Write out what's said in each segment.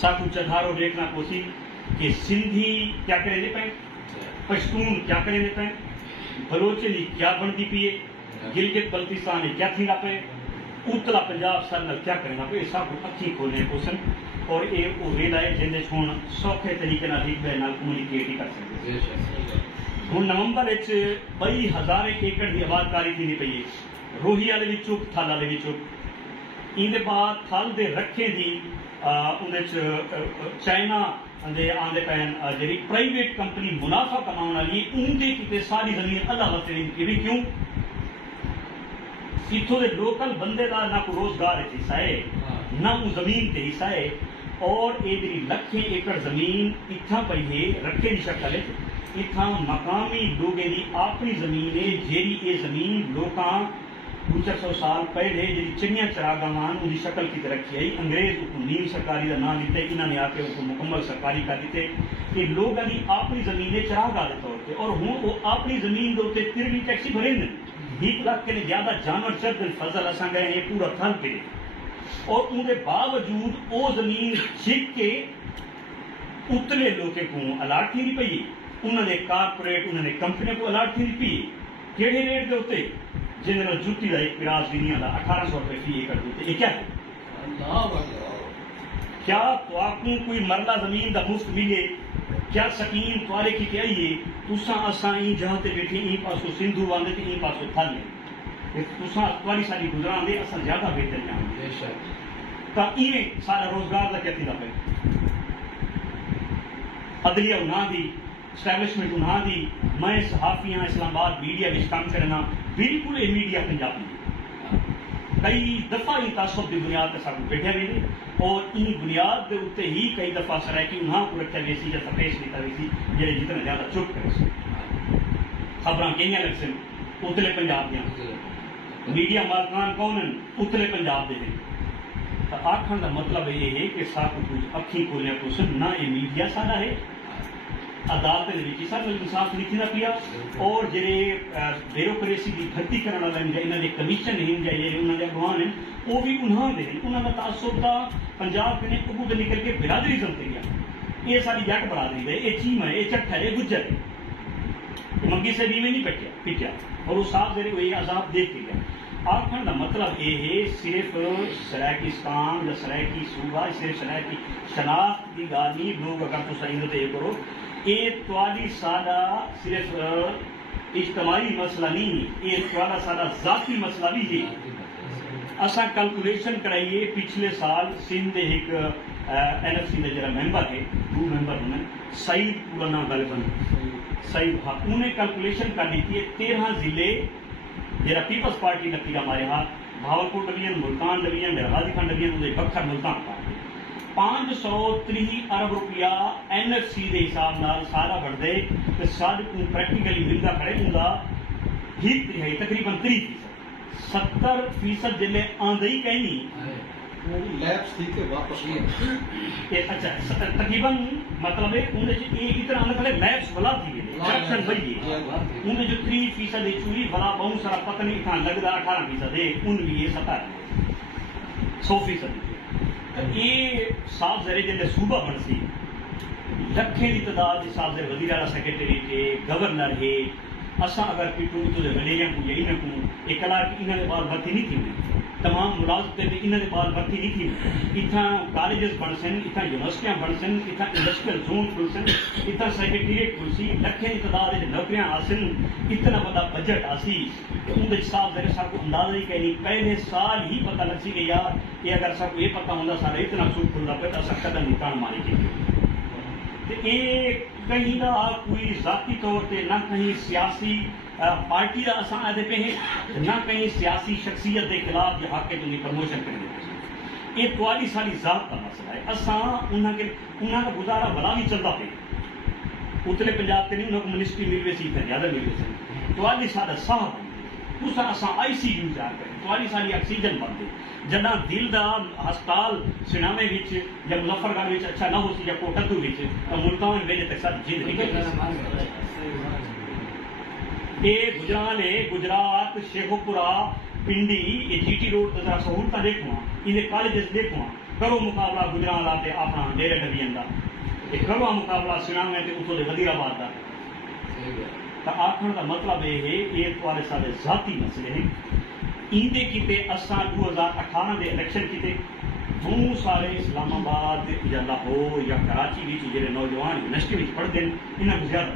साकू चढ़ारो देखना कोसी कि सिंधी क्या करें पे, पश्तून क्या करें पे, बलोचनी क्या बनती पिए, गिलगित बल्तिस्तान क्या थी पे, उत्तला पंजाब सर क्या करना पे, सब अखी खोलने कोसन और ये वो वेला है जिंदे छोड़ सौखे तरीके ना ठीक बे ना कम्युनिकेट ही कर सकते। हूँ नवंबर 2000 एकड़ की आबादकारी थी पई है रोही वाले भी चुप थल वाले भी चुप इंदे बाद थल दे रखे दी चाइना दे आंदे पैन जी प्राइवेट कंपनी मुनाफा कमाने वाली उनके किते सारी जमीन अल्लाह वस्ते ये भी क्यों इतों के लोकल बंदे का ना कोई रोजगार हिस्सा है ना वो जमीन के हिस्सा है और ये जी लखे एकड़ जमीन इतना पई है रखे की शक्ल है इतना मकामी लोगों की अपनी जमीन है जेरी ये जमीन लोग 200 साल पहले जी चंगिया चरागावान उनकी शक्ल की रखी है अंग्रेज नीम सरकारी का नाम दिते इन्होंने आके उसको मुकम्मल सरकारी कर दिते कि लोगों की अपनी जमीन है चरागाह के तौर पर और हूँ वो अपनी जमीन के उत्ते तिरवी टैक्सी भरे 20 लाख के ज्यादा जानवर चढ़ फसल असा गए हैं पूरा थल पे और उनके बावजूद वो जमीन छिक के उतले लोगों को अलाट थी पई उन्होंने कारपोरेट उन्होंने कंपनी को अलाट थी पी केड़े रेट के उत्ते जिन्होंने जुत्ती का एक पिराज दुनिया का 1800 रुपये फी एकड़ देते ये क्या है क्या तो आपको कोई मरला जमीन का मुफ्त मिले क्या सकीन तुआरे की क्या ये तुसा असा ई जहाँ ते बैठे ई पासो सिंधु वांदे ते ई पासो थल ने तुसा तुआरी सारी गुजरान दे असा ज्यादा बेहतर जान ता ये सारा रोजगार का क्या थी पे अदलिया उन्हां दी स्टैब्लिशमेंट उन्हां दी मैं सहाफियां इस्लामाबाद मीडिया में काम करना बिल्कुल ये मीडिया पंजाबी कई दफा ही तासुब की बुनियाद पर सब बैठे हुए और इन बुनियाद के उत्ते ही कई दफा सरायकी उन्हां को रखा गया या पेश किया गया जेडे जितना ज्यादा चुप करे खबर कई लग सन उतले पंजाब दियां मीडिया मालकान कौन उतले पंजाब के तो आखन का मतलब ये है कि सब कुछ अखी खोलिया कुछ ना ये मीडिया सारा है अदालत सब इंसाफ लिखी ना पिया और जेडे ब्यूरोक्रेसी की भर्ती करने वाले इन्होंने कमीशन उन्होंने अगवान हैं वो भी उन्होंने उन्होंने तासुब का पंजाब ने अगू निकल के बिरादरीजम से गया ये सारी जट बरादरी है ये चीम है ये चट्ठ है ये गुज्जर है मंगी से भी में नहीं पिटिया और वो साफ जरिए वो ये आजाद देख के गया आखन का मतलब ये है सिर्फ सरायकिस्तान या सरायकी सूबा सिर्फ सरायकी शनाख्त की गाल नहीं लोग अगर तुम सही ये करो ये तुआली सारा सिर्फ इज्तमाही मसला नहीं ये तुआला सारा जाती मसला भी है असा कैलकुलेशन कराइए पिछले साल सिंध एक NFC का जरा मेंबर है 2 मेंबर उन्हें सईद पूरा नाम गलबन सईद हाँ उन्हें कैलकुलेशन कर दी थी 13 जिले जरा पीपल्स पार्टी नक्की का हमारे यहाँ भावलपुर डिवीजन मुल्तान डिवीजन मेराबादी खान डिवीजन बखर मुल्तान पार्टी 530 अरब रुपया NFC के हिसाब नाल सारा बढ़ दे साढ़े को प्रैक्टिकली मिलता खड़े होंगे ठीक तिहाई तकरीबन 70% जिले आंदे ही कहीं नहीं लैब्स थी के वापस अच्छा तकरीबन मतलब है उन्हें एक इतना अलग अलग लैब्स वाला थी करप्शन वही उन्हें जो 3% चूरी वाला बहुत सारा पता नहीं कहाँ लगता 18% है उन भी ये 100% ये साफ जरे जिले सूबा बन सी लखे की तादाद हिसाब से वजीर आला सेक्रेटरी के गवर्नर है असा अगर पीटू तो वडेरिया को यही न को एक कलाक इन्होंने बाल भर्ती नहीं थी तमाम मुलाजमत इन्होंने बाल भर्ती नहीं थी इतना कॉलेजेस बन सन इतना यूनिवर्सिटियां बन सन इतना इंडस्ट्रियल जोन खुल सन इतना सेक्रेटेरिएट खुल सी लखे की तादाद नौकरियां हासिल इतना बड़ा बजट आसी उनके हिसाब से सबको अंदाजा ही कहनी पहले साल ही पता लग सी कि यार ये अगर सबको ये पता होंगे सारा इतना सूट खुलता पे तो असा कदम निकाल मारी के ये कहीं का कोई जाती तौर पर ना कहीं सियासी पार्टी का असा आदे पे है ना कहीं सियासी शख्सियत के खिलाफ जो हक है प्रमोशन करने ये तुआली सारी जात का मसला है असा उन्होंने गुजारा भला भी चलता पे उतले पंजाब के नहीं उन्होंने मिनिस्ट्री मिलवे सी ज्यादा मिलवे सी तुआली सारा साह बन उस असा ICU जा कर तुआली सारी ऑक्सीजन बन गई जदा दिल का हस्पताल सिनामे या मुजफ्फरगढ़ अच्छा ना हो सी या कोटकू मुल्तान वेजे तक सारी जिंद निकल ये गुजरात है गुजरात शेखोपुरा पिंडी ये GT रोड जरा सहूलत देखो इन्हें कॉलेजेस देखो करो मुकाबला गुजरात आते अपना डेरे डबी आंदा ये करो मुकाबला सिनावे ते उतो दे वजीराबाद दा तो आखण का मतलब ये है ये तुम्हारे सारे जाती मसले हैं इंदे किते असा 2018 दे इलेक्शन किते बहुत सारे इस्लामाबाद या लाहौर या कराची विच जेडे नौजवान यूनिवर्सिटी विच पढ़ते हैं इन्हां ज्यादा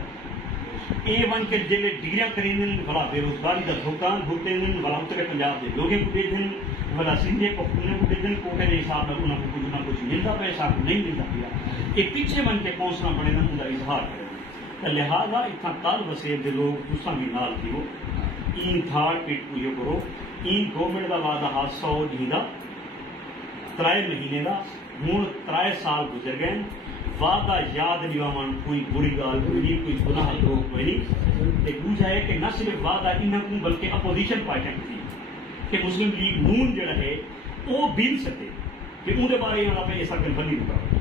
ए वन के जेडे डिग्रियां करेंदे भला बेरोजगारी का भुगतान भुगते भला उत्तरे पंजाब के लोगों को देते भला सिंधे पख्तूने को देते कोटे के हिसाब से उन्होंने कुछ ना कुछ मिलता पे साहब नहीं मिलता पिया ये पीछे वन के कौंसला बने उनका इजहार करें तो लिहाजा इतना ताल वसेब के लोग तुसा भी नाल थी इन थार पिट पूजो करो इन गवर्नमेंट का वादा हाथ 100 डी का 3 महीने का हूँ 3 साल गुजर गए वादा याद नहीं आवन कोई बुरी गाल कोई नहीं कोई गुनाह लोग कोई नहीं दूजा है कि न सिर्फ वादा इन्होंने बल्कि अपोजिशन पार्टियां की कि मुस्लिम लीग नून जड़ा है वो बिल सके कि उनके बारे में पे ऐसा गलबंदी नहीं करो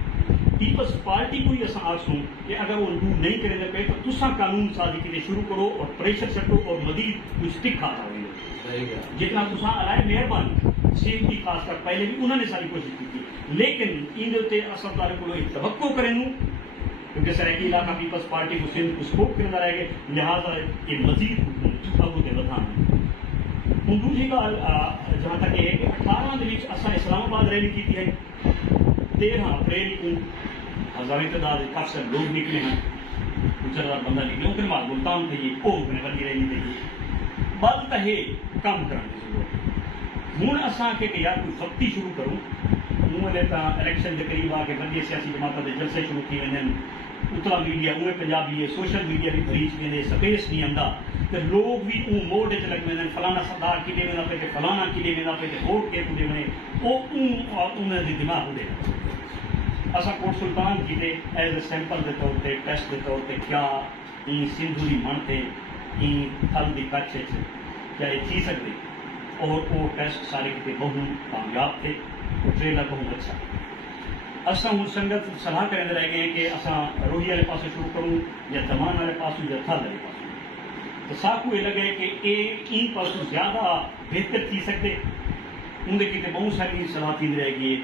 पीपल्स पार्टी को ही ऐसा आसूँ कि अगर वो नून नहीं करेंगे पे तो तुसा कानून साजी के लिए शुरू करो और प्रेशर छो और मजीद कुछ टिक खा जाओगे जितना तुसा अलाए मेहरबानी सेफ्टी खासकर पहले भी उन्होंने सारी कोशिश की थी लेकिन इन असरदार को तवक्को करें क्योंकि सराकी इलाका पीपल्स पार्टी को सिंध को स्कोप करना रहेगा लिहाजा ये मजीद अबू के बधान हूँ दूसरी गाल जहाँ तक है कि 18 असा इस्लामाबाद रैली की है 13 अप्रैल को हजारों तादाद काफी लोग निकले हैं कुछ हजार बंदा निकले उनके बाद मुल्तान थे ये बड़ी रैली थी बल तो है कम कराने की जरूरत हूँ असा के यार कोई सख्ती शुरू करूँ मुँह इलेक्शन के करीब आके वॾे सियासी जमात के जलसे शुरू थी वन उतला मीडिया उहे पंजाबी सोशल मीडिया भी भरीच वेंदे स्पेस नहीं आंदा तो लोग भी ऊ मोड च लग वेंदा फलाना सरदार किॾे वेंदा पे फलाना किॾे वेंदा पे वोट के कुॾे वञे वो उन्हें दिमाग हुंदे असां कोट सुल्तान किते एज ए सैंपल के तौर पर टेस्ट के तौर पर क्या ई सिंधु की मन से ई थल की कच्छ क्या ये थी सकते और वो टेस्ट सारे किते बहुत कामयाब थे ट्रेलर बहुत अच्छा असा हूँ संगत सलाह करेंदे रह गए कि असा रोही वाले पास शुरू करूँ या दमान वाले पास या थल वाले पास तो साकू ये लगे कि ये इन पास ज़्यादा बेहतर थी सकते उनके कितने बहुत सारी सलाह थी रहेगी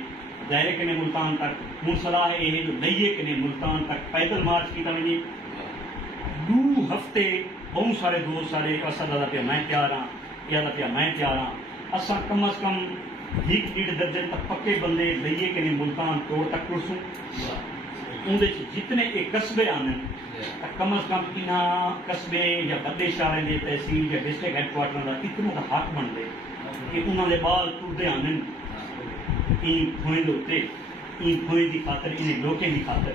दायरे कने मुल्तान तक हूँ सलाह ये जो लइए कने मुल्तान तक पैदल मार्च किया वञे 2 हफ्ते बहुत सारे दोस्त सारे असा दादा पे मैं तैयार हाँ या पे मैं तैयार हाँ असा कम अज कम 1-1.5 दर्जन तक पक्के बंदे लइए कि मुल्तान तोड़ तक टुरसूं उनके जितने एक कस्बे आने कम अज कम इन्होंने कस्बे या बड़े शहर के तहसील या डिस्ट्रिक्ट हैडक्वार्टर का इतना का हक बनते कि उन्होंने बाल टुरते आने खुएं के उत्ते खुएं की खातर इन लोगों की खातर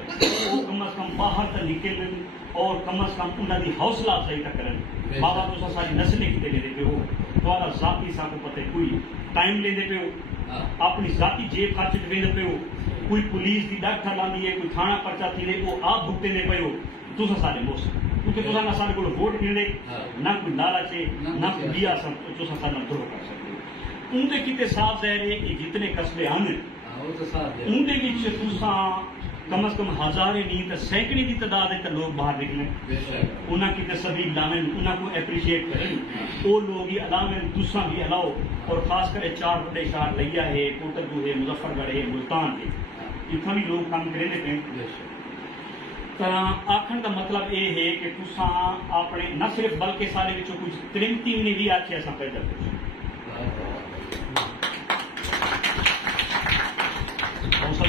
वो कम अज कम बाहर तक निकलन और कम अज कम उन्होंने हौसला अफजाई तक करें बाबा तुम सारी नस्लें कितने लेते पे हो तुम्हारा जाती साको पता कोई टाइम लेंदे पे हो अपनी जाती जेब खर्च वेंदे पे हो कोई पुलिस की डक ठलांदी है कोई थाना पर्चा थी वो आप भुगतेंदे पे हो तुसा सारे मोस क्योंकि तुसा ना सारे को वोट मिलने ना कोई लालच है ना कोई बिया सब तुसा सारा द्रोह कर सकते उनके किते साफ ज़ाहिर है कि जितने कस्बे आने उनके विच तुसा कम अज कम हजारे नहीं तो सैकड़े की तादाद है लोग बाहर निकले उन्हें कितने सभी लावें उन्हें को एप्रीशिएट करें वो लोग ही अलावें दूसरा भी अलाओ और खासकर 4 बड़े शहर लिया है कोटकू है मुजफ्फरगढ़ है मुल्तान है इतना भी लोग काम करें पे तो आखन का मतलब ये है कि तुसा अपने न सिर्फ बल्कि सारे विचों कुछ त्रिमती ने भी आखे ऐसा पैदा कर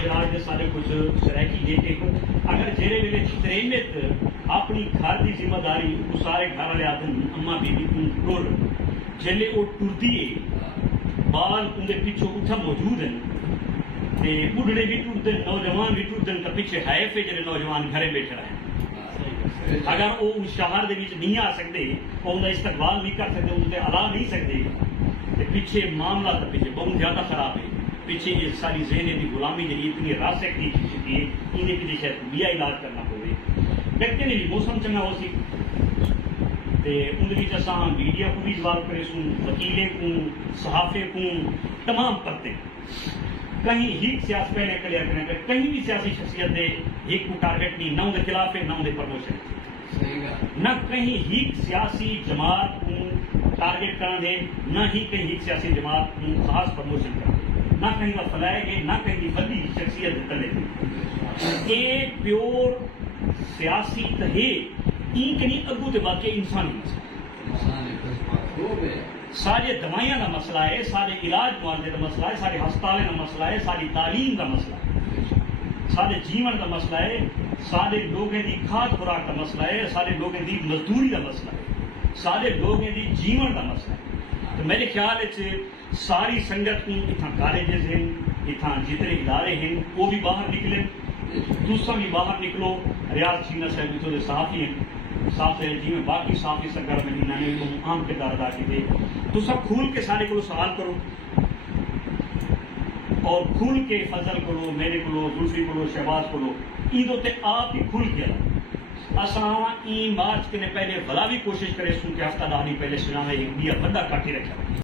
राज के सारे कुछ सराकी देते हो अगर जेरे वेले त्रेमित अपनी घर की जिम्मेदारी वो सारे घर वाले आदमी अम्मा बीबी को टुर जेले वो टुरदी है बाल उनके पीछे उठा मौजूद है बुढ़े भी टुरते नौजवान भी टुरते तो पीछे है पे जेरे नौजवान घरे बैठे रहे अगर वो उस शहर के नहीं आ सकते और उनका इस्तकबाल नहीं कर सकते उनसे अला नहीं सकते तो पीछे मामला तो पीछे बहुत ज़्यादा खराब है पीछे ये सारी ज़हने की गुलामी जी इतनी रासक की चुकी है इन्हें पीछे शायद बिया इलाज करना पवे व्यक्ति ने भी मौसम चंगा हो सी उनके असा मीडिया को भी जवाब करे सूँ वकीलें को सहाफ़े को तमाम पत्ते कहीं ही सियासत पहले क्लियर करें कहीं भी सियासी शख्सियत दे एक को टारगेट नहीं ना उनके खिलाफ है ना उनके प्रमोशन न कहीं ही सियासी जमात को टारगेट करना दे न ही कहीं ही सियासी जमात को खास प्रमोशन करना ना कहीं का फैलाएंगे, ना कहीं वली शख्सियत तले ये प्योर सियासी तहे इनकनी अगू ते वाकई इंसानी मसला सारे दवाइयां का मसला है, सारे इलाज मुआवजे का मसला है, सारे हस्पतालों का मसला है, सारी तालीम का मसला है, सारे जीवन का मसला है, सारे लोगों की खाद खुराक का मसला है, सारे लोगों की मजदूरी का मसला है, सारे लोगों की जीवन का मसला है। तो मेरे ख्याल सारी संगत को इतना कॉलेजेस हैं, इतना जितने इदारे हैं वो भी बाहर निकले, दूसरा भी बाहर निकलो। रियाज छीना साहब थोड़े सहाफ़ी हैं, साफ है जी में बाकी साफी सरकार में नहीं तो आम किरदार अदा किए तो सब खुल के सारे को सवाल करो और खुल के फजल करो, मेरे को जुल्फी को, शहबाज को ईदों ते आप ही खुल के असा ई मार्च के पहले भला भी कोशिश करे सुन के हफ्ता दानी पहले सुना में इंडिया बंदा काटी रखा।